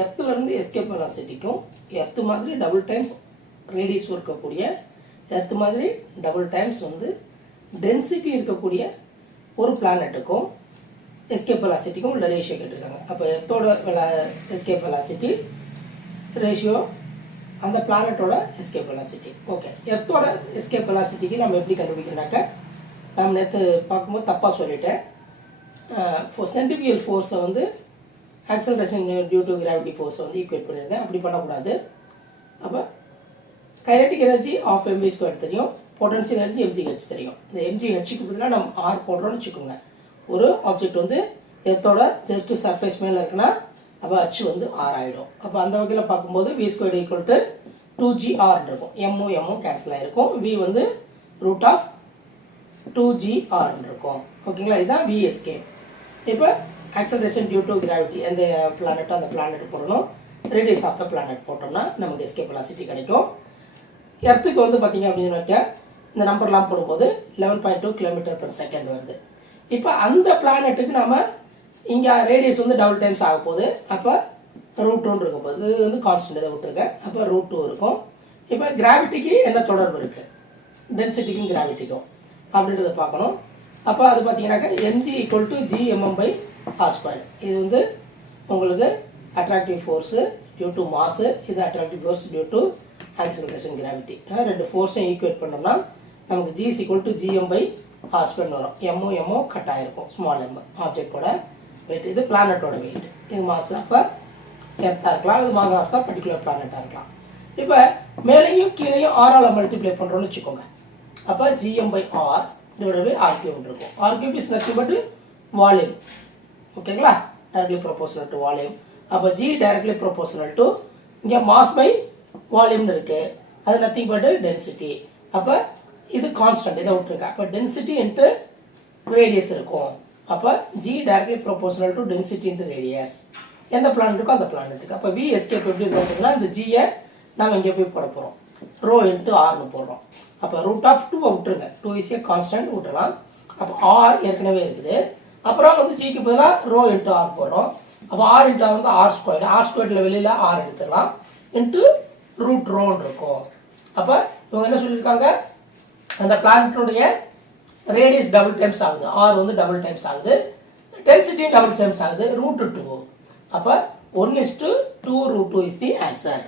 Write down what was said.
எர்த்துலேருந்து escape வெலாசிட்டிக்கும் earth மாதிரி double times radius இருக்கக்கூடிய earth மாதிரி டபுள் டைம்ஸ் வந்து டென்சிட்டி இருக்கக்கூடிய ஒரு பிளானட்டுக்கும் எஸ்கேப் வெலாசிட்டிக்கும் உள்ள ரேஷியோ கேட்டிருக்காங்க. அப்போ எர்த்தோட எஸ்கேப் வெலாசிட்டி ரேஷியோ அந்த பிளானட்டோட எஸ்கேப் வெலாசிட்டி. ஓகே, எர்த்தோட எஸ்கேப் வெலாசிட்டிக்கு நம்ம எப்படி கண்டுபிடிக்கணும்னாக்க, நம்ம நேற்று பார்க்கும்போது தப்பாக சொல்லிட்டேன். சென்ட்ரிபியல் ஃபோர்ஸை வந்து ஆக்சலரேஷன் டியூ டு கிராவிட்டி ஃபோர்ஸை வந்து ஈக்குவேட் பண்ணியிருந்தேன். அப்படி பண்ணக்கூடாது. அப்போ kinetic energy of MV square தெரியும், பொட்டன்ஷியல் எனர்ஜி எம்ஜிஹெச் தெரியும். இந்த எம்ஜிஹெச்சுக்கு பதிலாக நம்ம ஆர் போடுறோம்னு வச்சுக்கோங்க. ஒரு ஆப்ஜெக்ட் வந்து எர்த்தோட ஜஸ்ட் சர்ஃபேஸ் மேலே இருக்குன்னா அப்போ அச்சு வந்து ஆர் ஆகிடும். அப்போ அந்த வகையில் பார்க்கும்போது V square equal to 2gr இருக்கும். எம்மும் கேன்சல் ஆகிருக்கும். வி வந்து ரூட் ஆஃப் 2gr இருக்கும். ஓகேங்களா, இதுதான் வி எஸ்கேப். இப்போ ஆக்சலரேஷன் டியூ டு கிராவிட்டி எந்த பிளானட்டோ அந்த பிளானட் போடணும். ரேடியஸ் ஆஃப் த பிளானட் போட்டோம்னா நமக்கு எஸ்கேப் வெலாசிட்டி கிடைக்கும். எர்த்துக்கு வந்து பார்த்தீங்க அப்படின்னு இந்த நம்பர்லாம் போடும்போது 11.2 km/s வருது. இப்போ அந்த பிளானட்டுக்கு நாம் இங்கே ரேடியஸ் வந்து டபுள் டைம்ஸ் ஆக போகுது. அப்போ √2 இருக்க போகுது. இது வந்து கான்ஸ்டன்ட் இதை விட்டுருக்கேன். அப்போ √2 இருக்கும். இப்போ கிராவிட்டிக்கு என்ன தொடர்பு இருக்குது, டென்சிட்டிக்கும் கிராவிட்டிக்கும் அப்படின்றத பார்க்கணும். அப்போ அது பார்த்தீங்கன்னாக்கா mg = gmm/r². இது வந்து உங்களுக்கு attractive force due to mass, இது attractive force due to acceleration gravity. ரெண்டு ஃபோர்ஸையும் ஈக்குவேட் பண்ணோம்னா நமக்கு g = gm/r² வரும். எம்ஓ கட் ஆகிருக்கும். ஸ்மால் எம் ஆப்ஜெக்டோட வெயிட், இது பிளானட்டோட வெயிட். இது மாஸ். அப்போ எர்த்தாக இருக்கலாம், அது மாஸ் ஆஃப் பர்டிகுலர் பிளானட்டாக இருக்கலாம். இப்போ மேலேயும் கீழேயும் ஆரால் மல்டிப்ளை பண்ணுறோன்னு வச்சுக்கோங்க. அப்போ gm/r / r³ இருக்கும். r³ is nothing but volume. ஓகேங்களா, டைரக்ட்லி ப்ரொபோர்ஷனல் டு வால்யூம். அப்போ g டைரக்ட்லி ப்ரொபோர்ஷனல் டு இங்கே மாஸ் பை வால்யூம்னு இருக்கு, அது நத்திங் பட் டென்சிட்டி. அப்போ இது கான்ஸ்டன்ட், இதை விட்டுருக்கேன். அப்போ டென்சிட்டி இன்ட்டு ரேடியஸ் இருக்கும். அப்போ g directly proportional to density into radius. எந்த பிளானட்டுக்கோ அந்த பிளானட்டுக்கு. அப்போ வி எஸ்கேப் எப்படி பார்த்தீங்கன்னா இந்த ஜியை நம்ம இங்கே போய் போட போகிறோம். ரோ இன்ட்டு ஆர்னு போடுறோம். அப்போ √2 விட்டுருங்க. 2 இஸ் ஏ கான்ஸ்டன்ட் விட்டுலாம். அப்போ ஆர் ஏற்கனவே இருக்குது. அப்புறம் வந்து ஜிக்கு பதிலாக ரோ இன்ட்டு ஆர் போடுறோம். அப்போ ஆர் இன்ட்டு வந்து r². r² வெளியில் ஆர் எடுத்துடலாம். இன்ட்டு √ρ இருக்கும். அப்போ இவங்க என்ன சொல்லியிருக்காங்க, அந்த பிளானட்டுடைய ரேடியஸ் டபுள் டைம்ஸ் ஆகுது, ஆர் வந்து டபுள் டைம்ஸ் ஆகுது, டென்சிட்டி டபுள் டைம்ஸ் ஆகுது, √2. அப்போ 1:2 √2 இஸ் தி ஆன்சர்.